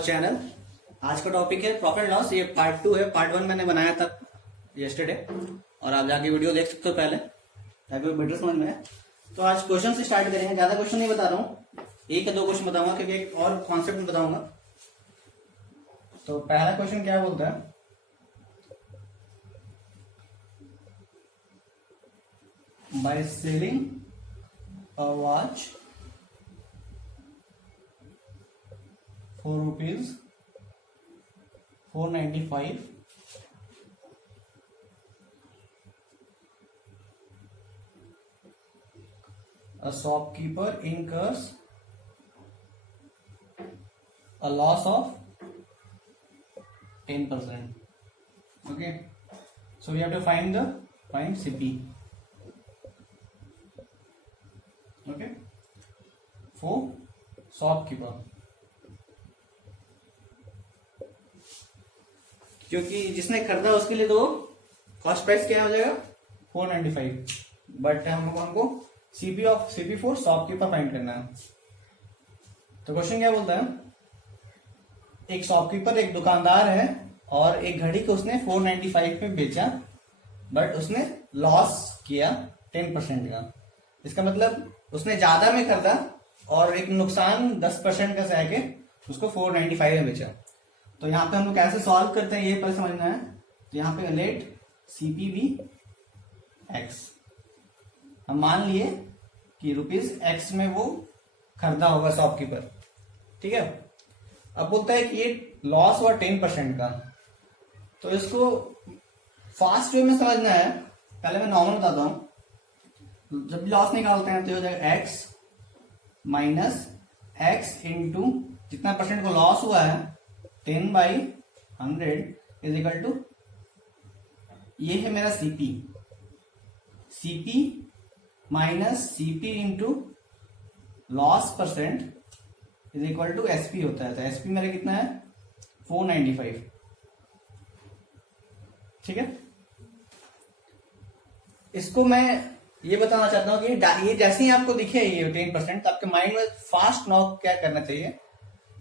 Our channel. आज का topic है प्रॉफिट लॉस। ये पार्ट 2 है। पार्ट 1 मैंने बनाया था यस्टरडे और आप जाके वीडियो देख सकते हो पहले, ताकि बेटर समझ में आए। तो आज क्वेश्चन से स्टार्ट करेंगे। ज्यादा क्वेश्चन नहीं बता रहा हूँ, एक या दो क्वेश्चन बताऊंगा क्योंकि एक और कॉन्सेप्ट बताऊंगा। तो पहला क्वेश्चन क्या बोलता है, by selling a watch ₹495, a shopkeeper incurs a loss of 10%. Okay, so we have to find CP. Okay, for shopkeeper, क्योंकि जिसने खरीदा उसके लिए तो कॉस्ट प्राइस क्या हो जाएगा 495, बट हमको सीपी फॉर शॉपकीपर फाइंड करना है। तो क्वेश्चन क्या बोलता है, एक शॉपकीपर एक दुकानदार है और एक घड़ी को उसने 495 में बेचा, बट उसने लॉस किया 10% का। इसका मतलब उसने ज्यादा में खरीदा और एक नुकसान 10% का सह के उसको 495 में बेचा। तो यहाँ पे हम लोग कैसे सॉल्व करते हैं ये पर समझना है। तो यहाँ पे लेट सीपी बी एक्स, हम मान लिए कि ₹X में वो खरीदा होगा शॉपकीपर, ठीक है। अब बोलता है कि ये लॉस हुआ 10% का, तो इसको फास्ट वे में समझना है। पहले मैं नॉर्मल बताता हूं। जब भी लॉस निकालते हैं तो हो जाएगा x माइनस x इंटू जितना परसेंट को लॉस हुआ है 10/100 इज इक्वल टू, ये है मेरा CP minus CP into loss percent is equal to SP होता है। तो एसपी मेरा कितना है 495, ठीक है। इसको मैं ये बताना चाहता हूं कि ये जैसे ही आपको दिखे ये 10%, तो आपके माइंड में फास्ट नॉ क्या करना चाहिए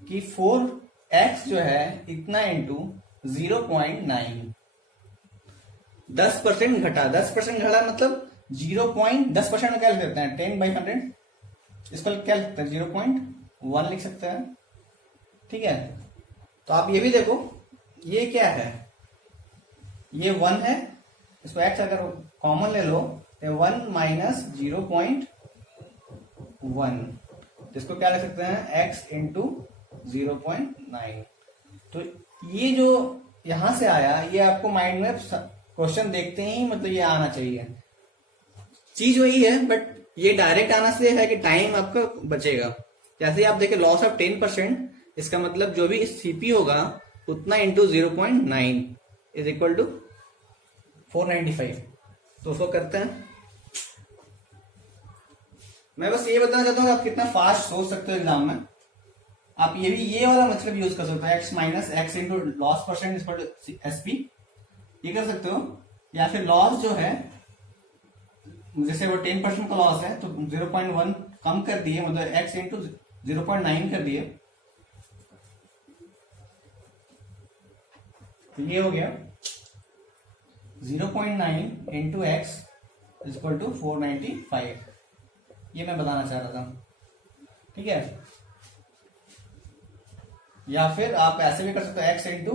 कि 4x जो है इतना इंटू 0.9, 10% घटा, 10% घटा मतलब 10% में क्या लिख देते हैं 10/100, इसको क्या लिख सकते हैं 0.1 लिख सकते हैं, ठीक है। तो आप ये भी देखो, ये क्या है, ये 1 है, इसको x अगर कॉमन ले लो तो 1 माइनस 0.1, तो इसको क्या लिख सकते हैं x इंटू 0.9। तो ये जो यहां से आया, ये आपको माइंड में क्वेश्चन देखते ही मतलब ये आना चाहिए। चीज वही है, बट ये डायरेक्ट आना से है कि टाइम आपका बचेगा। जैसे आप देखें लॉस ऑफ 10%, इसका मतलब जो भी सीपी होगा उतना इंटू 0.9 इज इक्वल टू 495। तो उसको करते हैं। मैं बस ये बताना चाहता हूँ आप कितना फास्ट सोच सकते हो एग्जाम में। आप ये भी ये वाला मतलब यूज कर सकते हो, x minus x into loss percent is equal to SP, ये कर सकते हो। या फिर लॉस जो है, जैसे वो 10% का लॉस है तो 0.1 कम कर दिए, मतलब x इंटू 0.9 कर दिए, तो ये हो गया 0.9 into x is equal to 495। ये मैं बताना चाह रहा था, ठीक है। या फिर आप ऐसे भी कर सकते हो, x into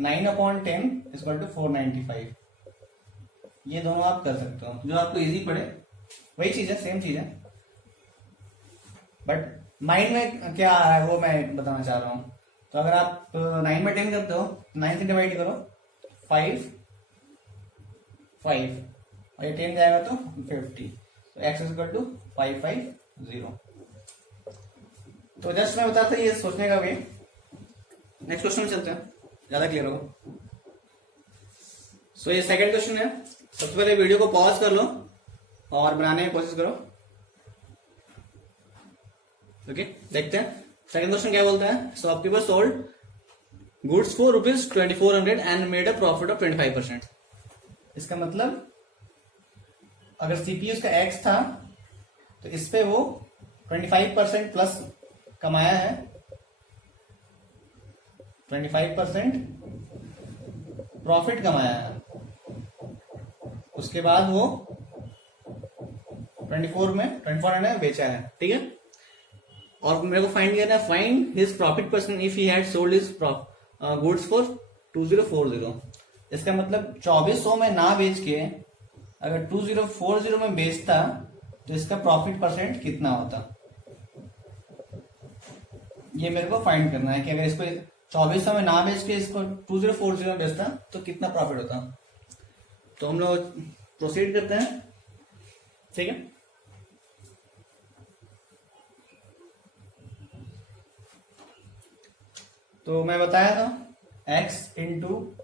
9/10 is equal to 495। ये दोनों आप कर सकते हो, जो आपको इजी पड़े। वही चीज है, सेम चीज है, बट माइंड में क्या आ रहा है वो मैं बताना चाह रहा हूं। तो अगर आप 9/10 करते हो, 9 से डिवाइड करो 5 और ये 10 जाएगा तो 50, तो x इज इक्वल टू 550। तो जस्ट मैं बताता ये सोचने का वे। नेक्स्ट क्वेश्चन में चलते हैं, ज्यादा क्लियर होगा। सो ये सेकंड क्वेश्चन है। सबसे पहले वीडियो को पॉज कर लो और बनाने की कोशिश करो। ओके, देखते हैं सेकंड क्वेश्चन क्या बोलता है। Shopkeeper sold goods for ₹2400 and made a profit of 25%। इसका मतलब अगर सीपीयू का x था तो इस पे वो 25% प्लस कमाया है, 25% प्रॉफिट कमाया है, उसके बाद वो 24 में बेचा है, ठीक है। और मेरे को फाइंड करना है, find his profit percent if he had sold his goods for 2040। इसका मतलब 2400 में ना बेच के अगर 2040 में बेचता तो इसका प्रॉफिट परसेंट कितना होता, ये मेरे को फाइंड करना है कि अगर इसको 2400 में ना बेच के इसको 2040 में बेचता तो कितना प्रॉफिट होता। तो हम लोग प्रोसीड करते हैं, ठीक है। तो मैं बताया था x इंटू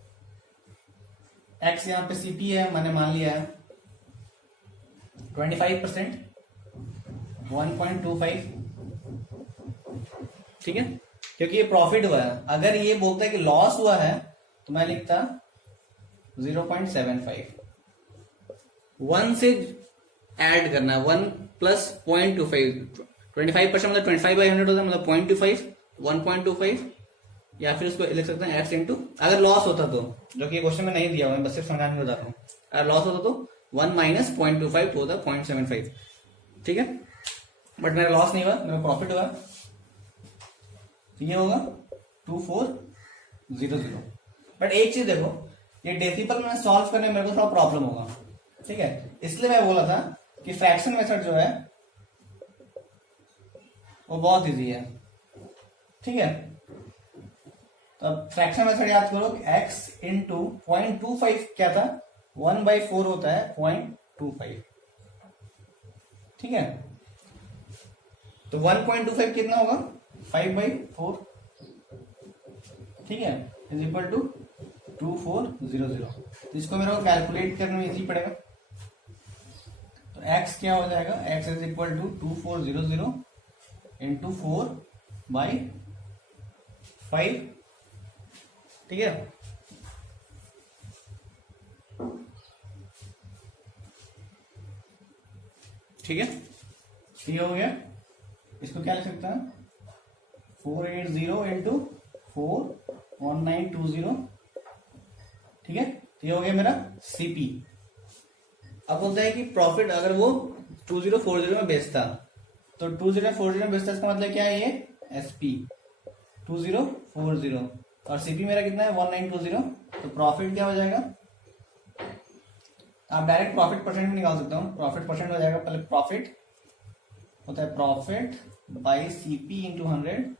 एक्स, यहां पे सीपी है, मैंने मान लिया है 25%, 1.25, ठीक है, क्योंकि ये प्रॉफिट हुआ है। अगर ये बोलता है कि लॉस हुआ है तो मैं लिखता 0.75, 1 से ऐड करना है, 1 प्लस 0.25, 25% मतलब 25/100 होता है, मतलब 0.25, 1.25, या फिर उसको लिख सकते हैं एक्स इंटू, अगर लॉस होता तो, जो कि क्वेश्चन में नहीं दिया हुआ है, बस सिर्फ समझाने को बता रहा हूँ, अगर लॉस होता तो 1 माइनस 0.25 तो होता 0.75, ठीक है। बट मेरा लॉस नहीं हुआ, मेरा प्रॉफिट हुआ, तो ये होगा 2400। बट एक चीज देखो, ये डेसिमल में सॉल्व करने में मेरे को थोड़ा प्रॉब्लम होगा, ठीक है, इसलिए मैं बोला था कि फ्रैक्शन मेथड जो है वो बहुत इजी है, ठीक है। तो अब फ्रैक्शन मेथड याद करो, x इंटू 0.25 क्या था, 1/4 होता है 0.25, ठीक है। तो 1.25 कितना होगा, 5/4, ठीक है, इज इक्वल टू 2400। तो इसको मेरे को कैलकुलेट करने में इजी पड़ेगा। तो x क्या हो जाएगा, x is equal to 2400 into 4/5, ठीक है। ठीक है, ये हो गया। इसको क्या लिख सकता है, 480 इंटू 41920, ठीक है। तो ये हो गया मेरा सीपी। अब बोलता है कि प्रॉफिट अगर वो 2040 में बेचता, तो 2040 में बेचता इसका मतलब क्या है, ये एसपी 2040 और सीपी मेरा कितना है 1920, तो प्रॉफिट क्या हो जाएगा, आप डायरेक्ट प्रॉफिट परसेंट में निकाल सकते हो, प्रॉफिट परसेंट हो जाएगा, पहले प्रॉफिट होता है profit by CP into 100,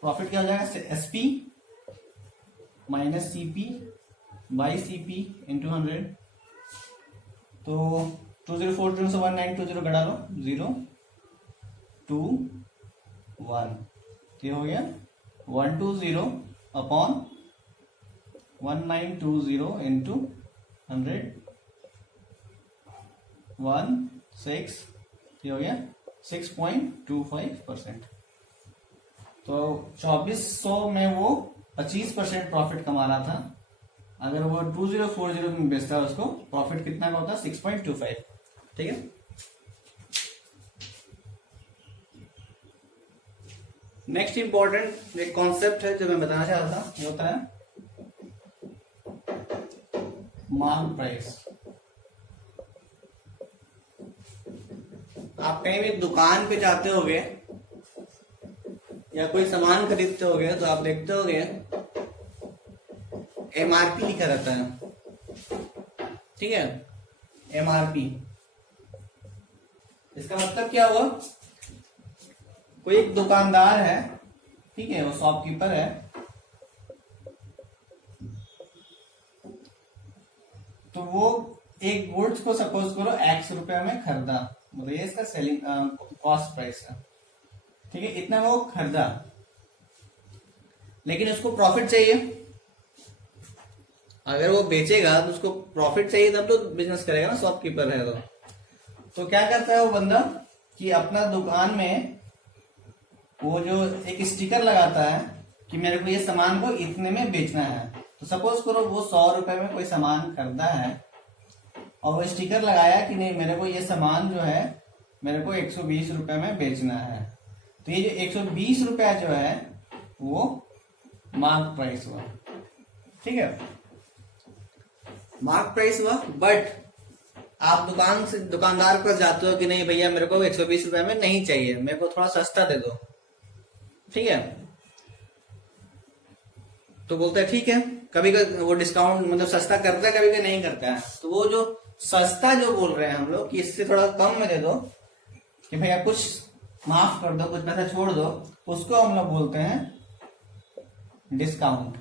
profit क्या हो जाएगा, SP minus CP by CP into 100। तो 2040 से 1920 घटा लो, 0 2 1, ये हो गया 120 अपॉन 1920 इंटू 100, 16, ये हो गया 6.25%। तो 2400 में वो 25% प्रॉफिट कमा रहा था, अगर वो 2040 में बेचता है उसको प्रॉफिट कितना का होता है, 6.25, ठीक है। नेक्स्ट इंपॉर्टेंट एक कॉन्सेप्ट है जो मैं बताना चाह रहा था, ये होता है मार्क प्राइस। आप कहीं भी दुकान पे जाते होगे या कोई सामान खरीदते होगे तो आप देखते होगे एमआरपी लिखा रहता है, ठीक है, एमआरपी। इसका मतलब क्या हुआ, कोई एक दुकानदार है, ठीक है, वो शॉपकीपर है, तो वो एक गुड्स को सपोज करो x रुपए में खरीदा, मतलब ये इसका सेलिंग कॉस्ट प्राइस है, ठीक है, इतना वो खरीदा, लेकिन उसको प्रॉफिट चाहिए। अगर वो बेचेगा तो उसको प्रॉफिट चाहिए, तब तो बिजनेस करेगा ना, शॉपकीपर है तो क्या करता है वो बंदा कि अपना दुकान में वो जो एक स्टिकर लगाता है कि मेरे को ये सामान को इतने में बेचना है। तो सपोज करो वो 100 रुपए में कोई सामान खरीदा है और वो स्टिकर लगाया कि नहीं, मेरे को ये सामान जो है मेरे को 120 रुपए में बेचना है। तो ये जो 120 रुपया जो है वो मार्क प्राइस हुआ, ठीक है, मार्क प्राइस हुआ। बट आप दुकान से दुकानदार पर जाते हो कि नहीं भैया मेरे को 120 रुपए में नहीं चाहिए, मेरे को थोड़ा सस्ता दे दो, ठीक है, तो बोलता है ठीक है। कभी कभी वो डिस्काउंट मतलब सस्ता करता है, कभी कभी नहीं करता है। तो वो जो सस्ता जो बोल रहे हैं हम लोग कि इससे थोड़ा कम में दे दो, कि भैया कुछ माफ कर दो, कुछ पैसा छोड़ दो, उसको हम लोग बोलते हैं डिस्काउंट,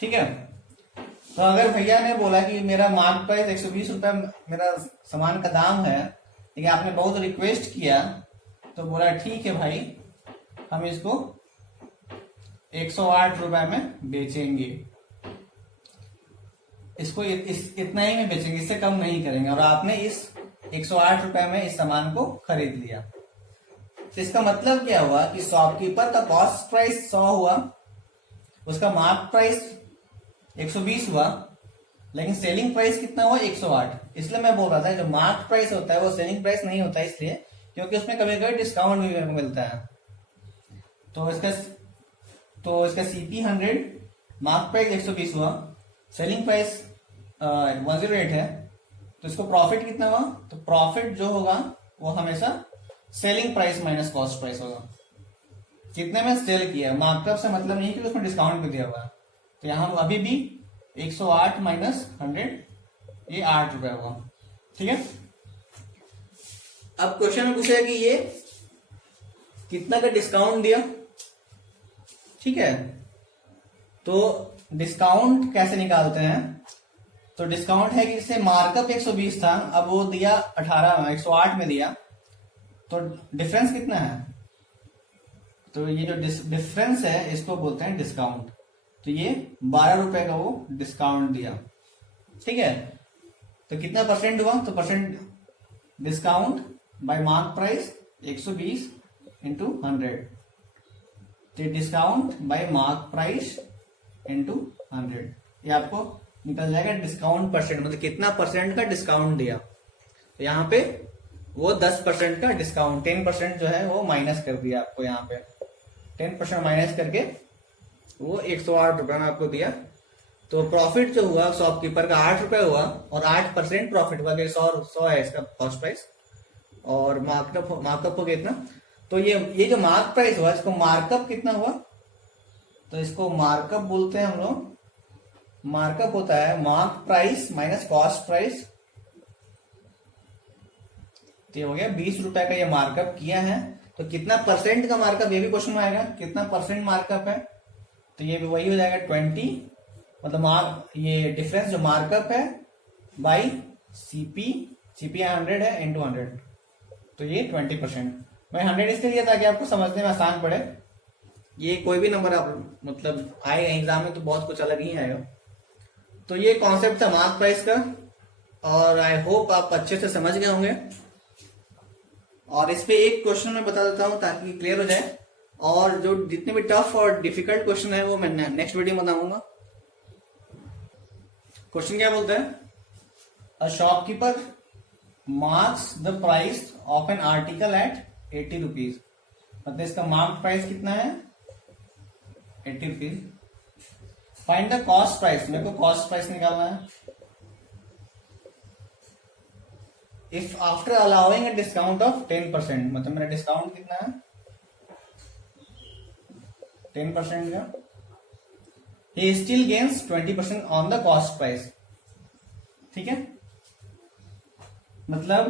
ठीक है। तो अगर भैया ने बोला कि मेरा मार्क प्राइस 120 रुपए मेरा सामान का दाम है, लेकिन आपने बहुत रिक्वेस्ट किया, तो बोला ठीक है भाई हम इसको 108 रुपए में बेचेंगे, इसको इतना ही में बेचेंगे, इससे कम नहीं करेंगे, और आपने इस 108 रुपए में इस सामान को खरीद लिया। तो इसका मतलब क्या हुआ कि शॉपकीपर का कॉस्ट प्राइस 100 हुआ, उसका मार्क प्राइस 120 हुआ, लेकिन सेलिंग प्राइस कितना हुआ 108। इसलिए मैं बोल रहा था जो मार्क प्राइस होता है वो सेलिंग प्राइस नहीं होता, इसलिए क्योंकि उसमें कभी कभी डिस्काउंट भी मेरे को मिलता है। तो इसका सीपी 100, मार्क प्राइस 120 हुआ, सेलिंग प्राइस 108 है, तो इसको प्रॉफिट कितना हुआ, तो प्रॉफिट जो होगा वो हमेशा selling price minus cost price होगा, कितने में सेल किया। मार्कअप से मतलब नहीं कि उसमें डिस्काउंट भी दिया हुआ है, तो यहां अभी भी 108 माइनस 100 ये 8 रुपए होगा, ठीक है। अब क्वेश्चन में पूछा है कि ये कितना का डिस्काउंट दिया, ठीक है। तो डिस्काउंट कैसे निकालते हैं, तो डिस्काउंट है कि जैसे मार्कअप 120 था, अब वो दिया 108 में दिया, तो डिफरेंस कितना है, तो ये जो डिफरेंस है इसको बोलते हैं डिस्काउंट। तो ये 12 रुपए का वो डिस्काउंट दिया, ठीक है। तो कितना परसेंट हुआ, तो percent discount bye mark price 120 into 100, तो discount bye mark price into 100, ये आपको निकल जाएगा डिस्काउंट परसेंट, मतलब कितना परसेंट का डिस्काउंट दिया। तो यहाँ पे वो 10% का डिस्काउंट, 10% जो है वो माइनस कर दिया आपको, यहाँ पे 10% माइनस करके वो 108 रुपए में आपको दिया। तो प्रॉफिट जो हुआ शॉपकीपर का 8 रुपए हुआ, और 8% प्रॉफिट हुआ, 100 है इसका कॉस्ट प्राइस, और मार्कअप हो गया इतना। तो ये जो मार्क प्राइस हुआ, इसको मार्कअप कितना हुआ, तो इसको मार्कअप बोलते हैं हम लोग। मार्कअप होता है mark price minus cost price, तो ये हो गया 20 रुपए का ये मार्कअप किया है। तो कितना परसेंट का मार्कअप, ये भी क्वेश्चन में आएगा, कितना परसेंट मार्कअप है, तो ये भी वही हो जाएगा 20, मतलब ये डिफरेंस जो मार्कअप है बाई सीपी 100 है इंटू 100, तो ये 20%। मैं 100 इसलिए लिया ताकि आपको समझने में आसान पड़े, ये कोई भी नंबर आप मतलब आए एग्जाम में तो बहुत कुछ अलग ही आएगा। तो ये कॉन्सेप्ट था मार्क प्राइस का, और आई होप आप अच्छे से समझ गए होंगे। और इस पे एक क्वेश्चन मैं बता देता हूं ताकि क्लियर हो जाए, और जो जितने भी टफ और डिफिकल्ट क्वेश्चन है वो मैं नेक्स्ट वीडियो में बताऊंगा। क्वेश्चन क्या बोलता है, a shopkeeper marks the price of an article at 80 rupees, मतलब इसका मार्क प्राइस कितना है 80 rupees. Find the cost price, मेरे को कॉस्ट प्राइस निकालना है। If after allowing a discount of 10%, मतलब मेरा डिस्काउंट कितना है 10% का, he still gains 20% on the cost price, ठीक है। मतलब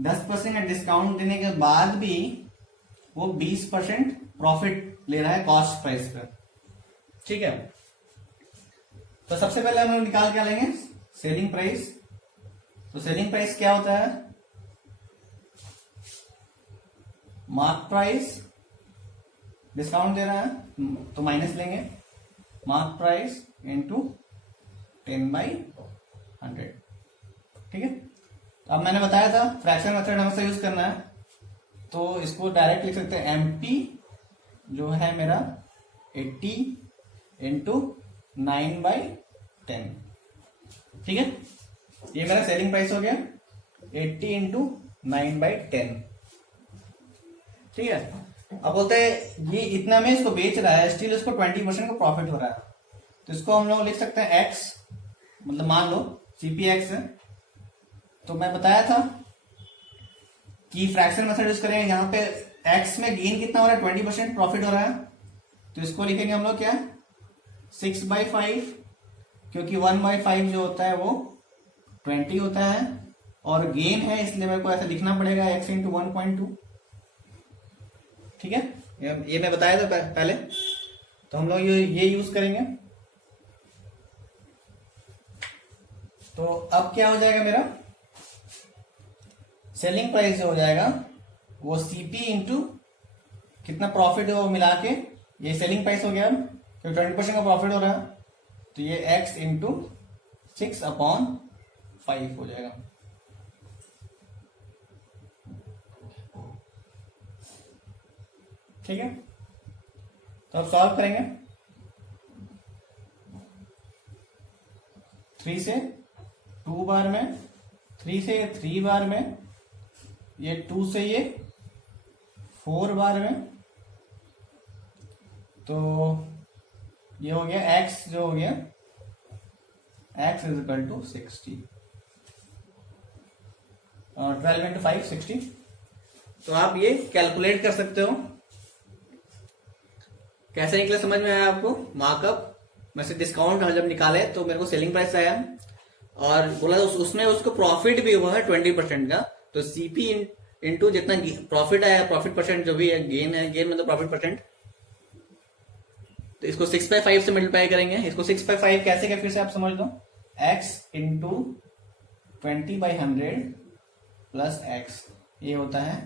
10% का डिस्काउंट देने के बाद भी वो 20% प्रॉफिट ले रहा है कॉस्ट प्राइस पर, ठीक है। तो सबसे पहले हम लोग निकाल क्या लेंगे, सेलिंग प्राइस। तो सेलिंग प्राइस क्या होता है, मार्क प्राइस, डिस्काउंट दे रहा है तो माइनस लेंगे, मार्क प्राइस इंटू 10/100, ठीक है। तो अब मैंने बताया था फ्रैक्शन मेथड हमेशा यूज करना है, तो इसको डायरेक्ट लिख सकते हैं एमपी जो है मेरा 80 इंटू 9/10, ठीक है। ये मेरा सेलिंग प्राइस हो गया 80 इंटू 9/10, ठीक है। अब बोलते हैं ये इतना में इसको बेच रहा है, स्टिल इसको 20% का प्रॉफिट हो रहा है, तो इसको हम लोग लिख सकते हैं x, मतलब मान लो CPX है। तो मैं बताया था कि फ्रैक्शन मेथड यूज करेंगे, यहाँ पे x में गेन कितना हो रहा है, 20% प्रॉफिट हो रहा है, तो इसको लिखेंगे हम लोग क्या, 6/5, क्योंकि 1/5 जो होता है वो 20 होता है, और गेन है इसलिए मेरे को ऐसा लिखना पड़ेगा x इंटू 1.2। ठीक है, ये मैं बताया था पहले, तो हम लोग ये यूज करेंगे। तो अब क्या हो जाएगा, मेरा सेलिंग प्राइस जो हो जाएगा वो CP इंटू कितना प्रॉफिट है वो मिला के, ये सेलिंग प्राइस हो गया, तो 20% का प्रॉफिट हो रहा है, तो ये x इंटू 6/5 हो जाएगा। ठीक है, तो अब सॉल्व करेंगे। 3 से 2 बार में, 3 से 3 बार में, ये 2 से ये 4 बार में, तो ये हो गया x जो हो गया, x is equal to 60, 12 into 5 60। तो आप ये कैलकुलेट कर सकते हो। कैसे निकला समझ में आया आपको? मार्कअप में से डिस्काउंट जब निकाले तो मेरे को सेलिंग प्राइस आया, और बोला उसमें उसको प्रॉफिट भी हुआ है 20% का, तो CP इंटू जितना प्रॉफिट आया, प्रॉफिट परसेंट जो भी है, गेन है, गेन मतलब प्रॉफिट परसेंट, तो इसको 6/5 से मल्टीप्लाई करेंगे। इसको 6/5 कैसे क्या, फिर से आप समझ लो, x इंटू 20/100 प्लस x, ये होता है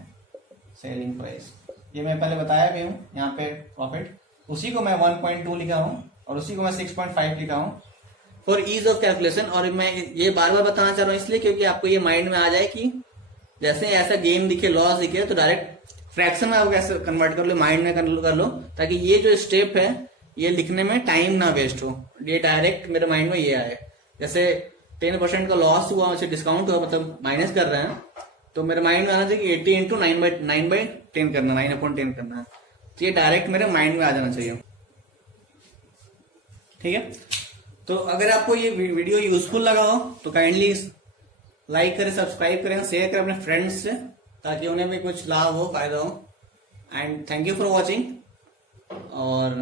सेलिंग प्राइस। ये मैं पहले बताया भी हूं, यहाँ पे प्रॉफिट, उसी को मैं 1.2 लिखा हूं और उसी को मैं 6.5 लिखा हूं फॉर ईज ऑफ कैलकुलेशन। और मैं ये बार बार बताना चाह रहा हूं इसलिए क्योंकि आपको ये माइंड में आ जाए कि जैसे ऐसा गेन दिखे, लॉस दिखे, तो डायरेक्ट फ्रैक्शन में आप कैसे कन्वर्ट कर लो, माइंड में कर लो, ताकि ये जो स्टेप है ये लिखने में टाइम ना वेस्ट हो, ये डायरेक्ट मेरे माइंड में ये आए। जैसे 10% का लॉस हुआ, उसे डिस्काउंट हुआ, मतलब माइनस कर रहे हैं, तो मेरे माइंड में आना चाहिए कि 80 इंटू 9/10 करना, 9/10 करना है, तो ये डायरेक्ट मेरे माइंड में आ जाना चाहिए। ठीक है, तो अगर आपको ये वीडियो यूजफुल लगा हो तो काइंडली लाइक करें, सब्सक्राइब करें, शेयर करें अपने फ्रेंड्स से, ताकि उन्हें भी कुछ लाभ हो, फायदा हो। And thank you for watching. और